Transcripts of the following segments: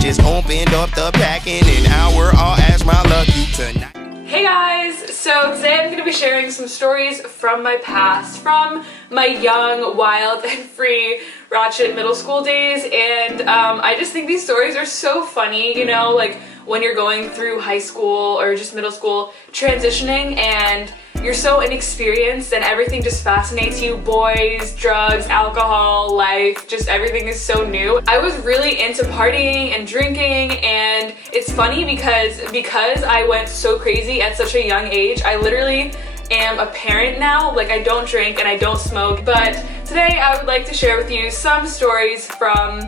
just opened up the packing and now we're all as my lucky tonight. Hey guys! So today I'm going to be sharing some stories from my past, from my young, wild, and free ratchet middle school days, and I just think these stories are so funny, you know, like when you're going through high school or just middle school, transitioning, and you're so inexperienced and everything just fascinates you. Boys, drugs, alcohol, life, just everything is so new. I was really into partying and drinking, and it's funny because I went so crazy at such a young age. I literally am a parent now. Like, I don't drink and I don't smoke, but today I would like to share with you some stories from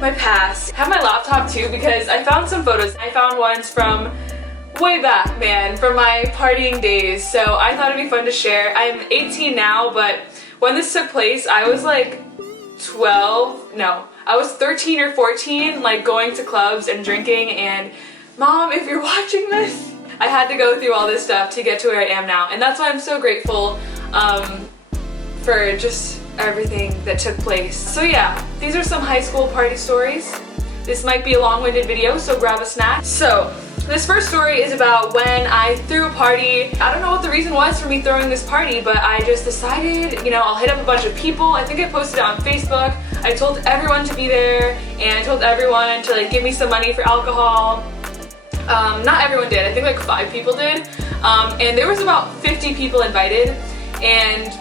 my past. I have my laptop too because I found some photos. I found ones from way back, man, from my partying days, so I thought it'd be fun to share. I'm 18 now, but when this took place, I was like 13 or 14, like going to clubs and drinking, and Mom, if you're watching this, I had to go through all this stuff to get to where I am now, and that's why I'm so grateful for just everything that took place. So yeah, these are some high school party stories. This might be a long-winded video, so grab a snack. So, this first story is about when I threw a party. I don't know what the reason was for me throwing this party, but I just decided, you know, I'll hit up a bunch of people. I think I posted it on Facebook. I told everyone to be there, and I told everyone to like give me some money for alcohol. Not everyone did. I think like 5 people did. And there was about 50 people invited, and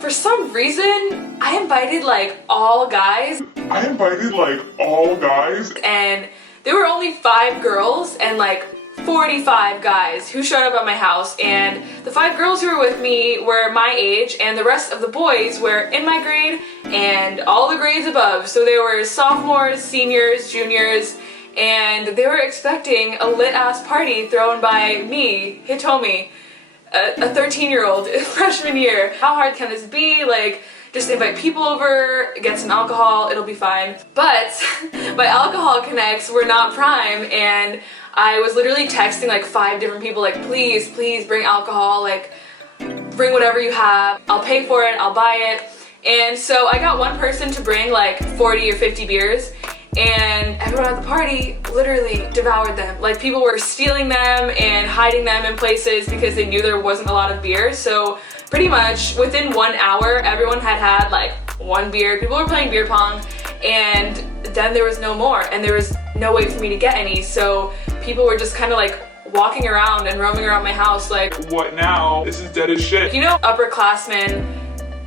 for some reason, I invited like all guys. And there were only 5 girls and like 45 guys who showed up at my house, and the 5 girls who were with me were my age, and the rest of the boys were in my grade and all the grades above. So they were sophomores, seniors, juniors, and they were expecting a lit-ass party thrown by me, Hitomi, a 13-year-old freshman year. How hard can this be? Like, just invite people over, get some alcohol, it'll be fine. But my alcohol connects were not prime, and I was literally texting like 5 different people like, please bring alcohol, like bring whatever you have, I'll pay for it, I'll buy it. And so I got one person to bring like 40 or 50 beers, and everyone at the party literally devoured them. Like, people were stealing them and hiding them in places because they knew there wasn't a lot of beer. So pretty much within 1 hour, everyone had like 1 beer. People were playing beer pong, and then there was no more, and there was no way for me to get any. So people were just kind of like walking around and roaming around my house like, what now? This is dead as shit. You know, upperclassmen,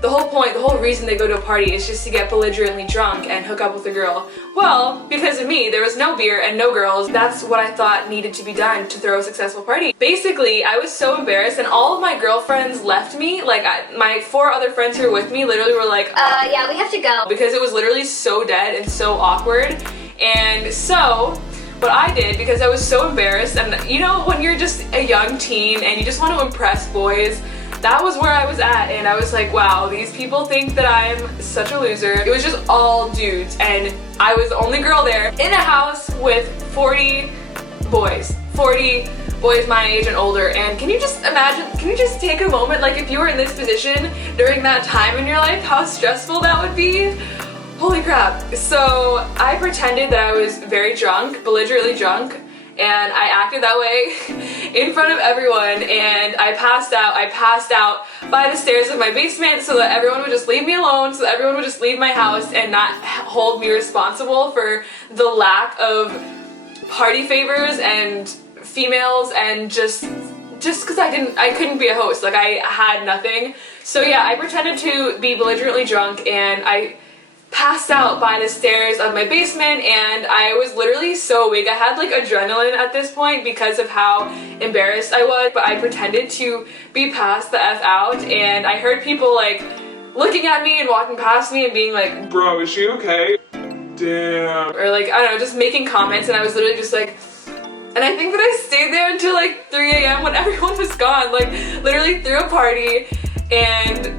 the whole reason they go to a party is just to get belligerently drunk and hook up with a girl. Well, because of me, there was no beer and no girls. That's what I thought needed to be done to throw a successful party. Basically, I was so embarrassed, and all of my girlfriends left me. Like, my 4 other friends who were with me literally were like, yeah, we have to go. Because it was literally so dead and so awkward. And so what I did, because I was so embarrassed, and you know, when you're just a young teen and you just want to impress boys, that was where I was at, and I was like, wow, these people think that I'm such a loser. It was just all dudes, and I was the only girl there in a house with 40 boys. 40 boys my age and older. And can you just imagine, can you just take a moment, like if you were in this position during that time in your life, how stressful that would be? Holy crap. So I pretended that I was very drunk, belligerently drunk, and I acted that way in front of everyone, and I passed out by the stairs of my basement so that everyone would just leave me alone, so that everyone would just leave my house and not hold me responsible for the lack of party favors and females, and just because I couldn't be a host, like I had nothing. So yeah, I pretended to be belligerently drunk, and I passed out by the stairs of my basement, and I was literally so weak. I had like adrenaline at this point because of how embarrassed I was, but I pretended to be passed the F out, and I heard people like looking at me and walking past me and being like, bro, is she okay? Damn. Or like, I don't know, just making comments, and I was literally just like, and I think that I stayed there until like 3 a.m. when everyone was gone, like literally threw a party and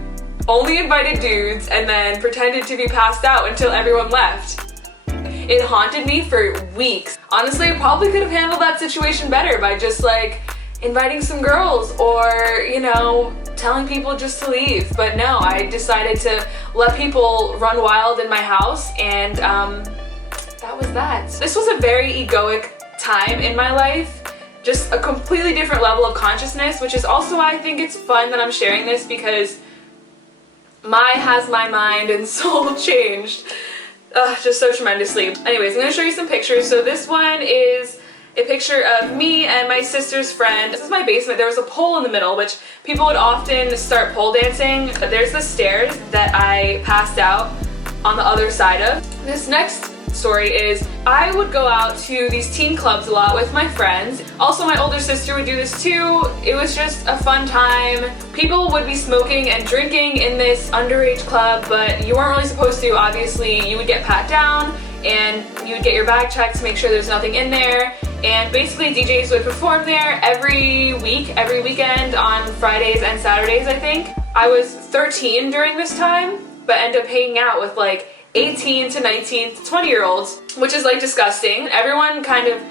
only invited dudes, and then pretended to be passed out until everyone left. It haunted me for weeks. Honestly, I probably could have handled that situation better by just like inviting some girls, or, you know, telling people just to leave. But no, I decided to let people run wild in my house, and that was that. This was a very egoic time in my life, just a completely different level of consciousness, which is also why I think it's fun that I'm sharing this, because has my mind and soul changed just so tremendously. Anyways, I'm gonna show you some pictures. So this one is a picture of me and my sister's friend. This is my basement. There was a pole in the middle, which people would often start pole dancing. There's the stairs that I passed out on the other side of. This next story is I would go out to these teen clubs a lot with my friends. Also, my older sister would do this too. It was just a fun time. People would be smoking and drinking in this underage club, but you weren't really supposed to. Obviously, you would get pat down and you would get your bag checked to make sure there's nothing in there. And basically DJs would perform there every week, every weekend on Fridays and Saturdays, I think. I was 13 during this time, but ended up hanging out with like 18 to 19 to 20-year-olds, which is like disgusting. Everyone kind of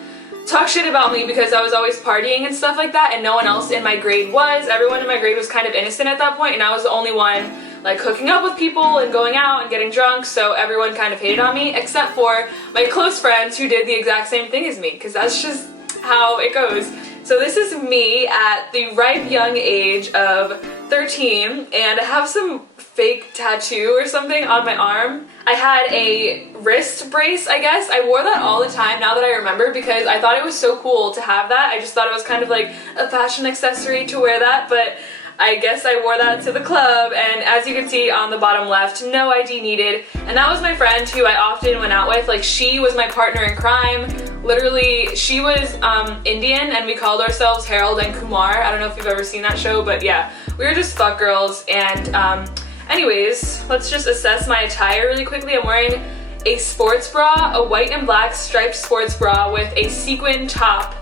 talked shit about me because I was always partying and stuff like that, and no one else in my grade was. Everyone in my grade was kind of innocent at that point, and I was the only one like hooking up with people and going out and getting drunk, so everyone kind of hated on me, except for my close friends who did the exact same thing as me, because that's just how it goes. So this is me at the ripe young age of 13, and I have some fake tattoo or something on my arm. I had a wrist brace, I guess. I wore that all the time now that I remember, because I thought it was so cool to have that. I just thought it was kind of like a fashion accessory to wear that, but I guess I wore that to the club, and as you can see on the bottom left, no ID needed. And that was my friend who I often went out with. Like, she was my partner in crime. Literally, she was Indian, and we called ourselves Harold and Kumar. I don't know if you've ever seen that show, but yeah, we were just fuck girls. And anyways, let's just assess my attire really quickly. I'm wearing a sports bra, a white and black striped sports bra with a sequin top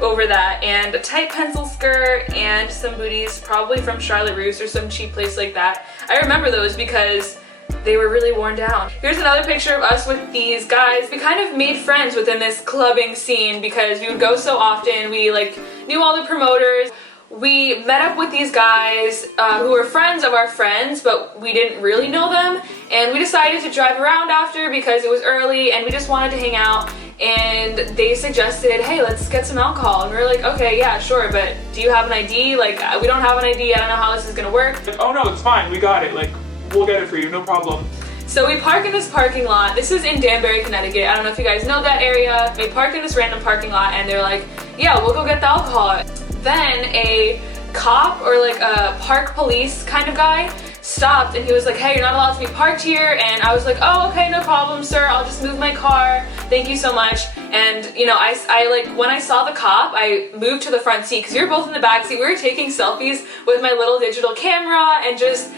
over that, and a tight pencil skirt and some booties, probably from Charlotte Russe or some cheap place like that. I remember those because they were really worn down. Here's another picture of us with these guys. We kind of made friends within this clubbing scene because we would go so often. We like knew all the promoters. We met up with these guys who were friends of our friends, but we didn't really know them, and we decided to drive around after because it was early and we just wanted to hang out. And they suggested, hey, let's get some alcohol. And we were like, okay, yeah, sure, but do you have an ID? Like, we don't have an ID, I don't know how this is gonna work. Like, oh no, it's fine, we got it. Like, we'll get it for you, no problem. So we park in this parking lot. This is in Danbury, Connecticut. I don't know if you guys know that area. We parked in this random parking lot, and they're like, yeah, we'll go get the alcohol. Then a cop or like a park police kind of guy stopped, and he was like, hey, you're not allowed to be parked here. And I was like, oh, okay, no problem, sir, I'll just move my car, thank you so much. And you know, I like, when I saw the cop, I moved to the front seat because we were both in the back seat. We were taking selfies with my little digital camera and just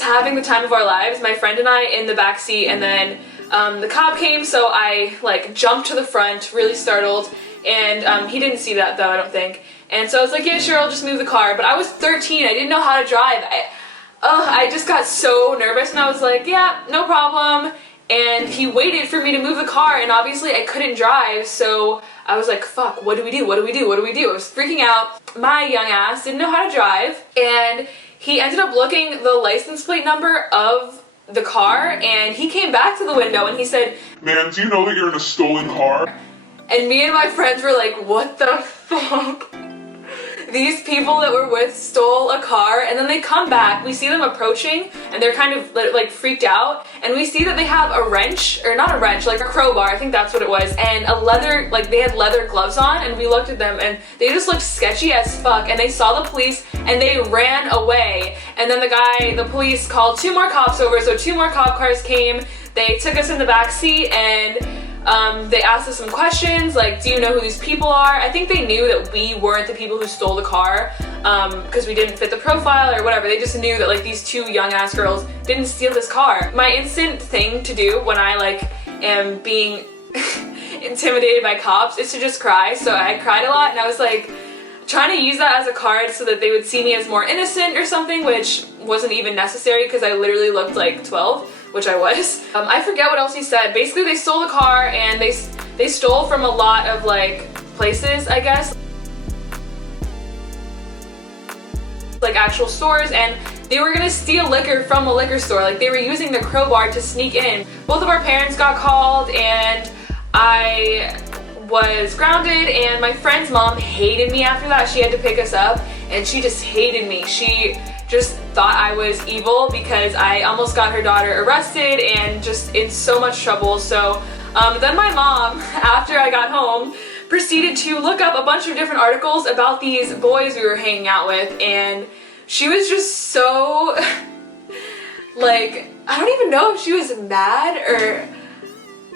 having the time of our lives, my friend and I in the back seat. And then the cop came, so I like jumped to the front, really startled, and he didn't see that though, I don't think. And so I was like, yeah, sure, I'll just move the car. But I was 13, I didn't know how to drive. I just got so nervous, and I was like, yeah, no problem. And he waited for me to move the car, and obviously I couldn't drive, so I was like, fuck, what do we do? What do we do? What do we do? I was freaking out. My young ass didn't know how to drive, and he ended up looking the license plate number of the car, and he came back to the window and he said, Man, do you know that you're in a stolen car? And me and my friends were like, what the fuck? These people that we're with stole a car, and then they come back, we see them approaching, and they're kind of like freaked out, and we see that they have a wrench, or not a wrench, like a crowbar, I think that's what it was, and a leather, like they had leather gloves on, and we looked at them, and they just looked sketchy as fuck, and they saw the police, and they ran away. And then the police called 2 more cops over, so 2 more cop cars came, they took us in the back seat, and they asked us some questions, like, do you know who these people are? I think they knew that we weren't the people who stole the car, because we didn't fit the profile or whatever. They just knew that like these 2 young ass girls didn't steal this car. My instant thing to do when I like am being intimidated by cops is to just cry. So I cried a lot, and I was like trying to use that as a card so that they would see me as more innocent or something, which wasn't even necessary because I literally looked like 12. Which I was. I forget what else he said. Basically, they stole the car, and they stole from a lot of like places, I guess, like actual stores, and they were gonna steal liquor from a liquor store. Like, they were using the crowbar to sneak in. both of our parents got called and I was grounded, and my friend's mom hated me after that. She had to pick us up and she just hated me. She just thought I was evil because I almost got her daughter arrested and just in so much trouble. So then my mom, after I got home, proceeded to look up a bunch of different articles about these boys we were hanging out with, and she was just so like, I don't even know if she was mad or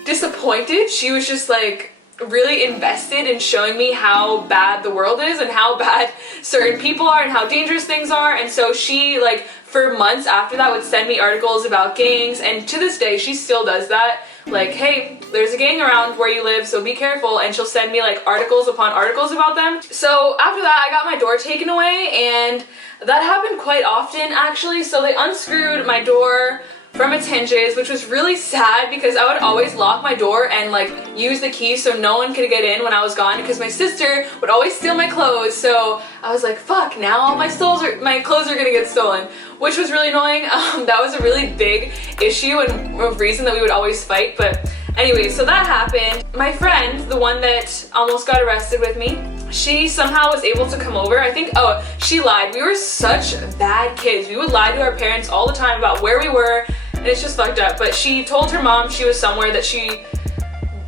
disappointed. She was just like really invested in showing me how bad the world is and how bad certain people are and how dangerous things are. And so she, like, for months after that would send me articles about gangs, and to this day she still does that. Like, hey, there's a gang around where you live, so be careful, and she'll send me like articles upon articles about them. So after that I got my door taken away, and that happened quite often actually. So they unscrewed my door from its hinges, which was really sad because I would always lock my door and like use the key so no one could get in when I was gone, because my sister would always steal my clothes. So I was like, fuck, now all my clothes are gonna get stolen, which was really annoying. That was a really big issue and a reason that we would always fight. But anyway, so that happened. My friend, the one that almost got arrested with me, she somehow was able to come over. I think, oh, she lied. We were such bad kids. We would lie to our parents all the time about where we were, and it's just fucked up. But she told her mom she was somewhere that she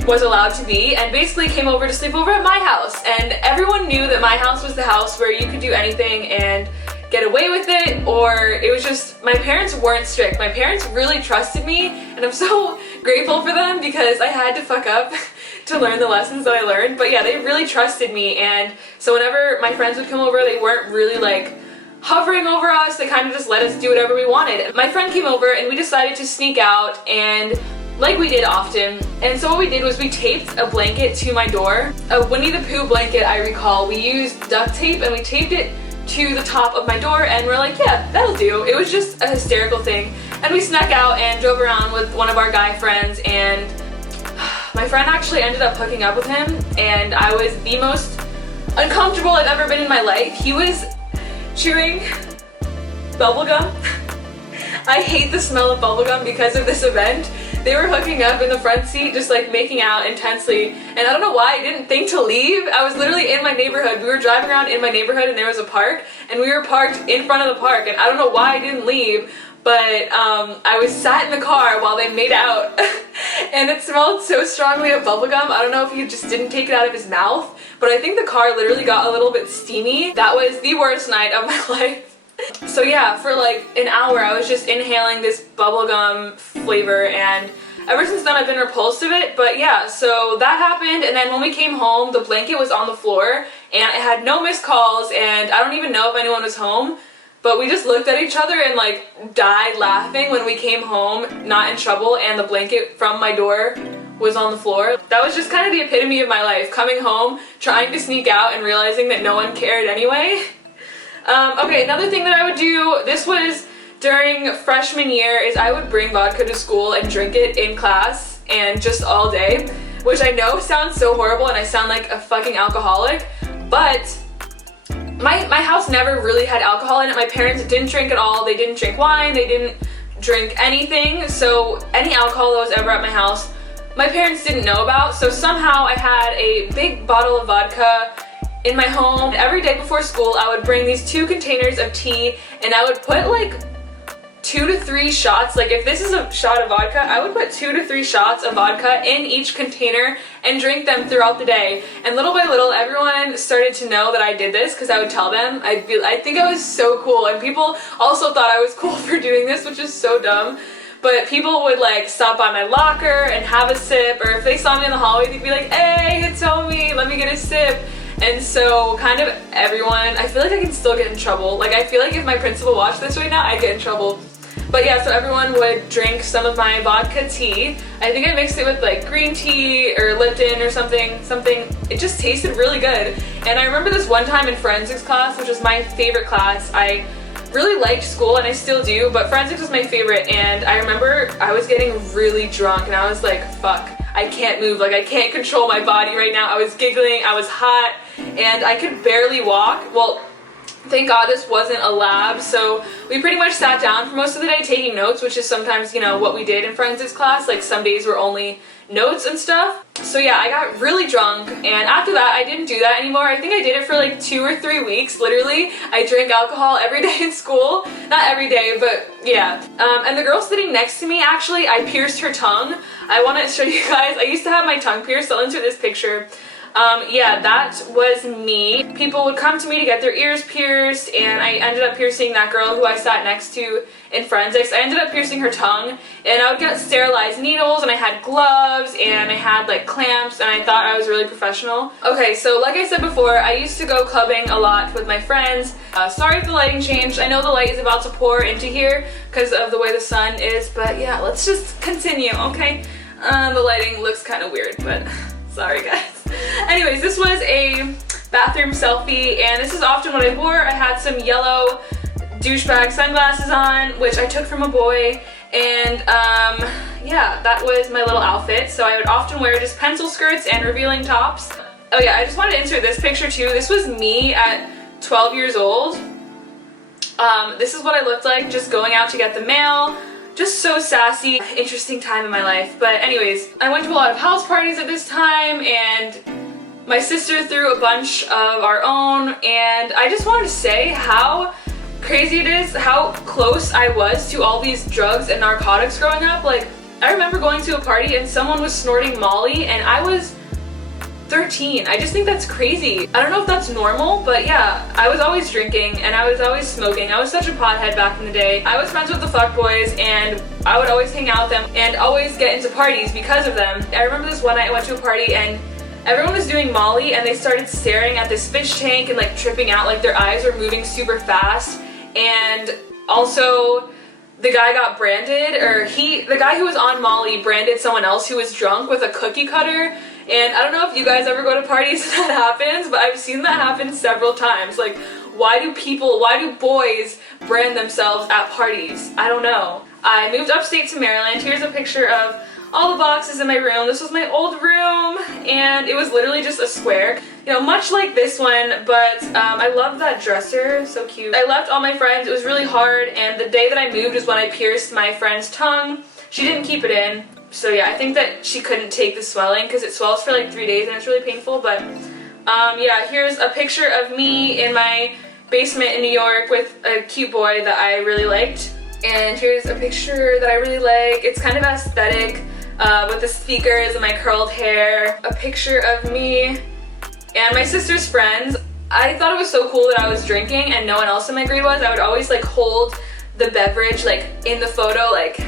was allowed to be, and basically came over to sleep over at my house. And everyone knew that my house was the house where you could do anything and get away with it, or it was just, my parents weren't strict. My parents really trusted me, and I'm so grateful for them because I had to fuck up to learn the lessons that I learned. But yeah, they really trusted me, and so whenever my friends would come over, they weren't really like hovering over us. They kind of just let us do whatever we wanted. My friend came over and we decided to sneak out, and like we did often. And so what we did was we taped a blanket to my door, a Winnie the Pooh blanket I recall. We used duct tape and we taped it to the top of my door, and we're like, yeah, that'll do. It was just a hysterical thing. And we snuck out and drove around with one of our guy friends, and my friend actually ended up hooking up with him, and I was the most uncomfortable I've ever been in my life. He was chewing bubblegum. I hate the smell of bubblegum because of this event. They were hooking up in the front seat, just like making out intensely, and I don't know why I didn't think to leave. I was literally in my neighborhood. We were driving around in my neighborhood and there was a park, and we were parked in front of the park, and I don't know why I didn't leave, but I was sat in the car while they made out and it smelled so strongly of bubblegum. I don't know if he just didn't take it out of his mouth, but I think the car literally got a little bit steamy. That was the worst night of my life. So yeah, for like an hour I was just inhaling this bubblegum flavor, and ever since then I've been repulsed of it. But yeah, so that happened, and then when we came home, the blanket was on the floor and it had no missed calls, and I don't even know if anyone was home, but we just looked at each other and like died laughing when we came home, not in trouble, and the blanket from my door was on the floor. That was just kind of the epitome of my life, coming home, trying to sneak out and realizing that no one cared anyway. Okay, another thing that I would do, this was during freshman year, is I would bring vodka to school and drink it in class and just all day, which I know sounds so horrible and I sound like a fucking alcoholic, but my house never really had alcohol in it. My parents didn't drink at all. They didn't drink wine, they didn't drink anything, so any alcohol that was ever at my house, my parents didn't know about. So somehow I had a big bottle of vodka in my home. Every day before school I would bring these 2 containers of tea, and I would put like 2 to 3 shots, like if this is a shot of vodka, I would put 2 to 3 shots of vodka in each container and drink them throughout the day. And little by little everyone started to know that I did this because I would tell them. I think I was so cool, and people also thought I was cool for doing this, which is so dumb. But people would like stop by my locker and have a sip, or if they saw me in the hallway they'd be like, hey, it's Tommy, let me get a sip. And so kind of everyone, I feel like I can still get in trouble. Like I feel like if my principal watched this right now, I'd get in trouble. But yeah, so everyone would drink some of my vodka tea. I think I mixed it with like green tea or Lipton or something. It just tasted really good. And I remember this one time in forensics class, which was my favorite class. I really liked school and I still do, but forensics was my favorite, and I remember I was getting really drunk and I was like, fuck, I can't move, like I can't control my body right now. I was giggling, I was hot, and I could barely walk. Well, Thank God this wasn't a lab, so we pretty much sat down for most of the day taking notes, which is sometimes, you know, what we did in forensics class. Like some days were only notes and stuff. So yeah, I got really drunk, and after that I didn't do that anymore. I think I did it for like 2 or 3 weeks, literally. I drank alcohol every day in school. Not every day, but yeah. And the girl sitting next to me, actually, I pierced her tongue. I want to show you guys. I used to have my tongue pierced. I'll insert this picture. Yeah, that was me. People would come to me to get their ears pierced, and I ended up piercing that girl who I sat next to in forensics. I ended up piercing her tongue, and I would get sterilized needles, and I had gloves, and I had like clamps, and I thought I was really professional. Okay, so like I said before, I used to go clubbing a lot with my friends. Sorry if the lighting changed. I know the light is about to pour into here because of the way the sun is, but yeah, let's just continue, okay? The lighting looks kind of weird, but sorry guys. Anyways, this was a bathroom selfie, and this is often what I wore. I had some yellow douchebag sunglasses on, which I took from a boy, and yeah, that was my little outfit. So I would often wear just pencil skirts and revealing tops. Oh yeah, I just wanted to insert this picture too. This was me at 12 years old. This is what I looked like just going out to get the mail. Just so sassy, interesting time in my life. But anyways, I went to a lot of house parties at this time, and my sister threw a bunch of our own, and I just wanted to say how crazy it is how close I was to all these drugs and narcotics growing up. Like, I remember going to a party and someone was snorting Molly, and I was 13. I just think that's crazy. I don't know if that's normal, but yeah, I was always drinking and I was always smoking. I was such a pothead back in the day. I was friends with the fuckboys, and I would always hang out with them and always get into parties because of them. I remember this one night I went to a party and everyone was doing Molly, and they started staring at this fish tank and like tripping out, like their eyes were moving super fast. And also the guy got branded, or the guy who was on Molly branded someone else who was drunk with a cookie cutter. And I don't know if you guys ever go to parties and that happens, but I've seen that happen several times. Like, why do boys brand themselves at parties? I don't know. I moved upstate to Maryland. Here's a picture of all the boxes in my room. This was my old room, and it was literally just a square. You know, much like this one, but I love that dresser, so cute. I left all my friends. It was really hard, and the day that I moved is when I pierced my friend's tongue. She didn't keep it in. So yeah, I think that she couldn't take the swelling because it swells for like 3 days and it's really painful. But yeah, here's a picture of me in my basement in New York with a cute boy that I really liked. And here's a picture that I really like. It's kind of aesthetic with the speakers and my curled hair. A picture of me and my sister's friends. I thought it was so cool that I was drinking and no one else in my grade was. I would always like hold the beverage like in the photo, like,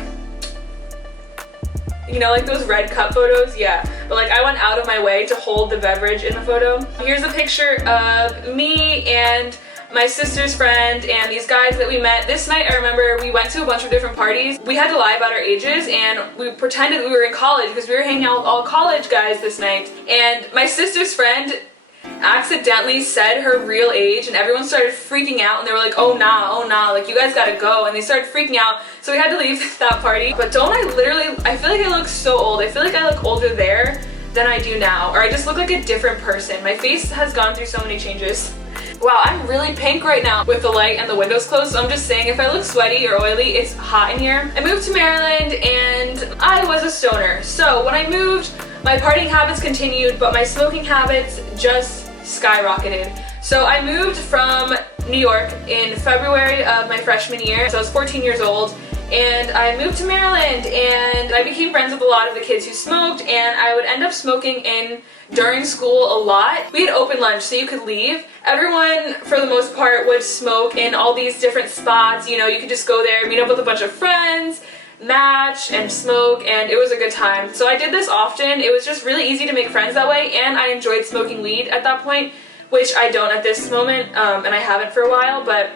you know, like those red cup photos, yeah. But like I went out of my way to hold the beverage in the photo. Here's a picture of me and my sister's friend and these guys that we met. This night I remember we went to a bunch of different parties. We had to lie about our ages, and we pretended we were in college because we were hanging out with all college guys this night. And my sister's friend accidentally said her real age, and everyone started freaking out, and they were like, oh nah, like you guys gotta go, and they started freaking out, so we had to leave that party. But don't I feel like I look so old. I feel like I look older there than I do now, or I just look like a different person. My face has gone through so many changes. Wow, I'm really pink right now with the light and the windows closed, so I'm just saying if I look sweaty or oily, it's hot in here. I moved to Maryland and I was a stoner. So when I moved, my partying habits continued, but my smoking habits just skyrocketed. So I moved from New York in February of my freshman year. So I was 14 years old, and I moved to Maryland, and I became friends with a lot of the kids who smoked, and I would end up smoking during school a lot. We had open lunch, so you could leave. Everyone, for the most part, would smoke in all these different spots. You know, you could just go there, meet up with a bunch of friends, match and smoke, and it was a good time. So I did this often. It was just really easy to make friends that way, and I enjoyed smoking weed at that point, which I don't at this moment, and I haven't for a while. But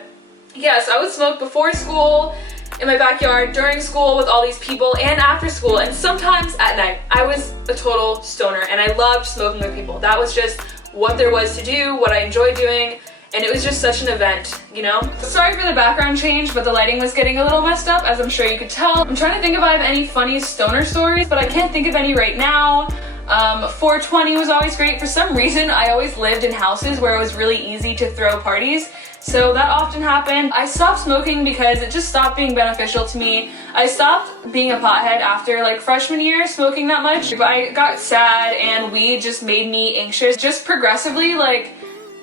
yeah, so I would smoke before school, in my backyard, during school with all these people, and after school, and sometimes at night. I was a total stoner, and I loved smoking with people. That was just what there was to do, what I enjoyed doing, and it was just such an event, you know? Sorry for the background change, but the lighting was getting a little messed up, as I'm sure you could tell. I'm trying to think if I have any funny stoner stories, but I can't think of any right now. 420 was always great. For some reason, I always lived in houses where it was really easy to throw parties, so that often happened. I stopped smoking because it just stopped being beneficial to me. I stopped being a pothead after like freshman year, smoking that much. I got sad and weed just made me anxious. Just progressively, like,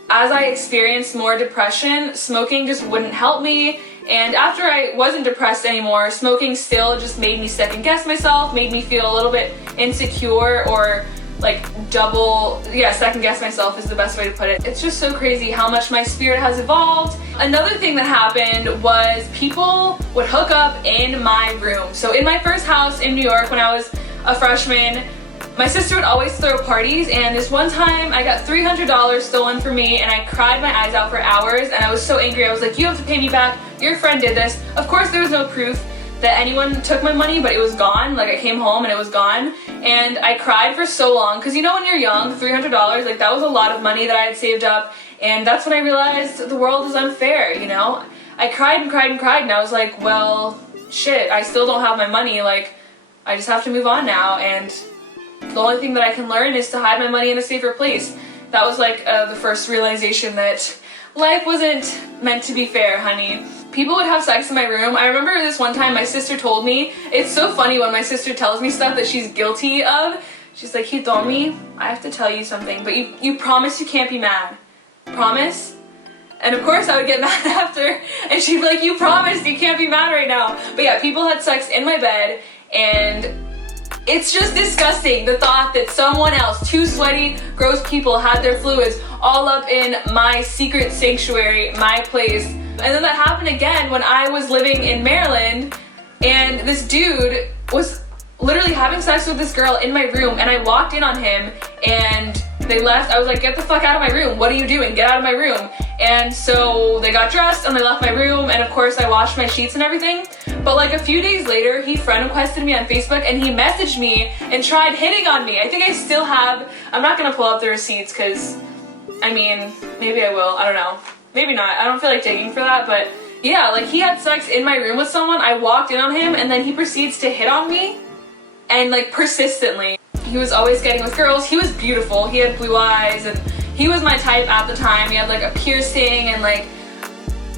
as I experienced more depression, smoking just wouldn't help me. And after I wasn't depressed anymore, smoking still just made me second guess myself, made me feel a little bit insecure, or like second guess myself is the best way to put it. It's just so crazy how much my spirit has evolved. Another thing that happened was people would hook up in my room. So in my first house in New York when I was a freshman, my sister would always throw parties, and this one time I got $300 stolen from me and I cried my eyes out for hours, and I was so angry. I was like, you have to pay me back, your friend did this. Of course there was no proof that anyone took my money, but it was gone. Like, I came home and it was gone, and I cried for so long, because you know when you're young, $300, like, that was a lot of money that I had saved up, and that's when I realized the world is unfair, you know? I cried and cried and cried, and I was like, well, shit, I still don't have my money, like, I just have to move on now, and the only thing that I can learn is to hide my money in a safer place. That was like the first realization that life wasn't meant to be fair, honey. People would have sex in my room. I remember this one time my sister told me, it's so funny when my sister tells me stuff that she's guilty of. She's like, he told me, I have to tell you something, but you promise you can't be mad. Promise? And of course I would get mad after, and she'd be like, you promised you can't be mad right now. But yeah, people had sex in my bed, and it's just disgusting, the thought that someone else, two sweaty, gross people, had their fluids all up in my secret sanctuary, my place. And then that happened again when I was living in Maryland, and this dude was literally having sex with this girl in my room, and I walked in on him, and they left. I was like, get the fuck out of my room. What are you doing? Get out of my room. And so they got dressed and they left my room, and of course I washed my sheets and everything. But like a few days later, he friend requested me on Facebook and he messaged me and tried hitting on me. I think I still have, I'm not gonna pull up the receipts because, I mean, maybe I will, I don't know. Maybe not, I don't feel like digging for that, but yeah, like he had sex in my room with someone, I walked in on him, and then he proceeds to hit on me, and like persistently. He was always getting with girls. He was beautiful. He had blue eyes, and he was my type at the time. He had like a piercing and like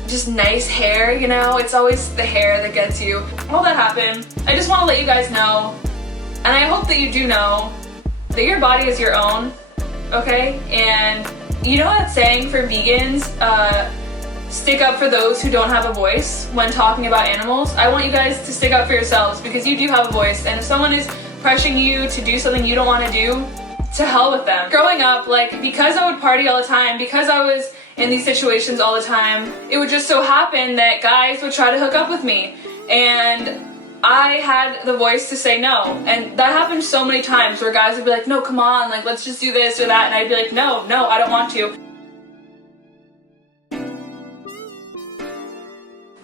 just nice hair, you know? It's always the hair that gets you. All that happened. I just want to let you guys know, and I hope that you do know, that your body is your own, okay? And you know that saying for vegans, stick up for those who don't have a voice when talking about animals? I want you guys to stick up for yourselves, because you do have a voice, and if someone is pressuring you to do something you don't want to do, to hell with them. Growing up, like, because I would party all the time, because I was in these situations all the time, it would just so happen that guys would try to hook up with me, and I had the voice to say no. And that happened so many times where guys would be like, no, come on, like, let's just do this or that, and I'd be like, no, I don't want to.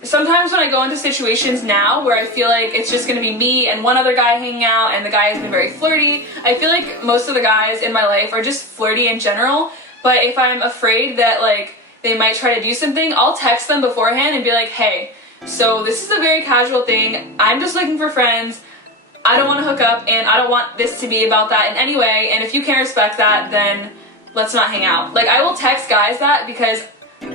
Sometimes when I go into situations now where I feel like it's just gonna be me and one other guy hanging out, and the guy has been very flirty, I feel like most of the guys in my life are just flirty in general, but if I'm afraid that like they might try to do something, I'll text them beforehand and be like, hey, so this is a very casual thing, I'm just looking for friends, I don't want to hook up, and I don't want this to be about that in any way, and if you can't respect that, then let's not hang out. Like, I will text guys that because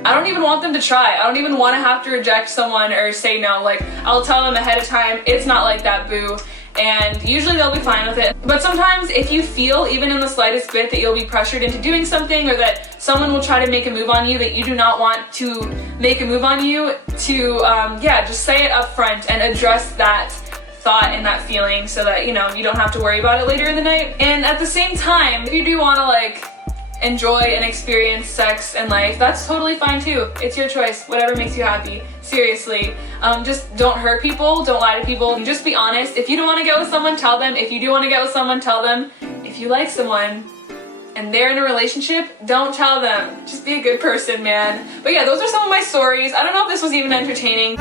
I don't even want them to try. I don't even want to have to reject someone or say no. Like, I'll tell them ahead of time, it's not like that, boo. And usually they'll be fine with it. But sometimes if you feel, even in the slightest bit, that you'll be pressured into doing something, or that someone will try to make a move on you that you do not want to make a move on you, to, just say it up front and address that thought and that feeling, so that, you know, you don't have to worry about it later in the night. And at the same time, if you do want to, like, enjoy and experience sex and life, that's totally fine too. It's your choice, whatever makes you happy. Seriously. Just don't hurt people, don't lie to people, just be honest. If you don't want to get with someone, tell them. If you do want to get with someone, tell them. If you like someone and they're in a relationship, don't tell them. Just be a good person, man. But yeah, those are some of my stories. I don't know if this was even entertaining.